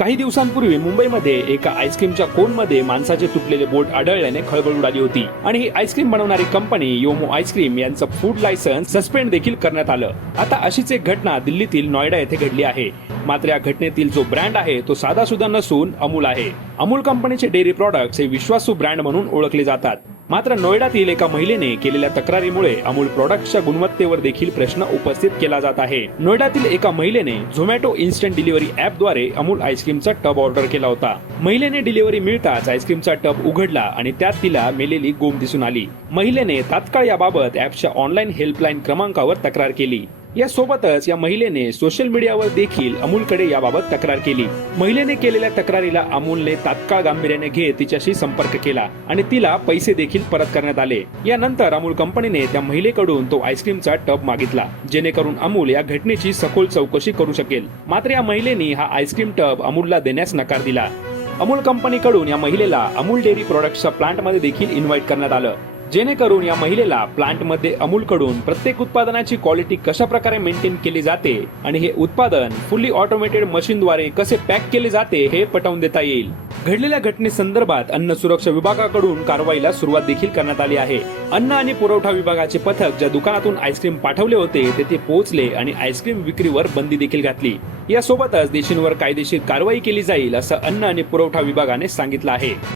काही दिवसांपूर्वी मुंबईमध्ये एका आईस्क्रीमच्या कोनमध्ये माणसाचे तुटलेले बोट आढळल्याने खळबळ उडाली होती. आणि ही आईस्क्रीम बनवणारी कंपनी योमो आईस्क्रीम यांचं फूड लायसन्स सस्पेंड देखील करण्यात आलं. आता अशीच एक घटना दिल्लीतील नोएडा येथे घडली आहे. मात्र या घटनेतील जो ब्रँड आहे तो साधा सुद्धा नसून अमूल आहे. अमूल कंपनीचे डेअरी प्रॉडक्ट्स हे विश्वासू ब्रँड म्हणून ओळखले जातात. मात्र नोएडातील एका महिलेने केलेल्या तक्रारीमुळे अमूल प्रॉडक्टच्या गुणवत्तेवर देखील प्रश्न उपस्थित केला जात आहे. नोएडातील एका महिलेने झोमॅटो इन्स्टंट डिलिव्हरी ऍपद्वारे अमूल आईस्क्रीमचा टब ऑर्डर केला होता. महिलेने डिलिव्हरी मिळताच आईस्क्रीमचा टब उघडला आणि त्यात तिला मेलेली गोम दिसून आली. महिलेने तात्काळ याबाबत ऍपच्या ऑनलाईन हेल्पलाईन क्रमांकावर तक्रार केली. यासोबतच या महिलेने सोशल मीडियावर देखील अमूलकडे याबाबत तक्रार केली. महिलेने केलेल्या तक्रारीला अमूलने तात्काळ गांभीर्याने घेत तिच्याशी संपर्क केला आणि तिला पैसे देखील परत करण्यात आले. यानंतर अमूल कंपनीने त्या महिलेकडून तो आईस्क्रीमचा टब मागितला जेणेकरून अमूल या घटनेची सखोल चौकशी करू शकेल. मात्र या महिलेने हा आईस्क्रीम टब अमूलला देण्यास नकार दिला. अमूल कंपनीकडून या महिलेला अमूल डेअरी प्रोडक्टच्या प्लांटमध्ये देखील इन्व्हाइट करण्यात आलं. जेणेकरून या महिलेला प्लांटमध्ये अमूलकडून प्रत्येक उत्पादनाची क्वालिटी कशा प्रकारे मेंटेन केली जाते आणि हे उत्पादन फुल्ली ऑटोमेटेड मशीनद्वारे कसे पॅक केले जाते हे पटवून देता येईल. घडलेल्या घटनेसंदर्भात अन्न सुरक्षा विभागाकडून कारवाईला सुरुवात देखील करण्यात आली आहे. अन्न आणि पुरवठा विभागाचे पथक ज्या दुकानातून आईस्क्रीम पाठवले होते तेथे पोहोचले आणि आईस्क्रीम विक्रीवर बंदी देखील घातली. यासोबतच देशींवर कायदेशीर कारवाई केली जाईल असं अन्न आणि पुरवठा विभागाने सांगितलं आहे.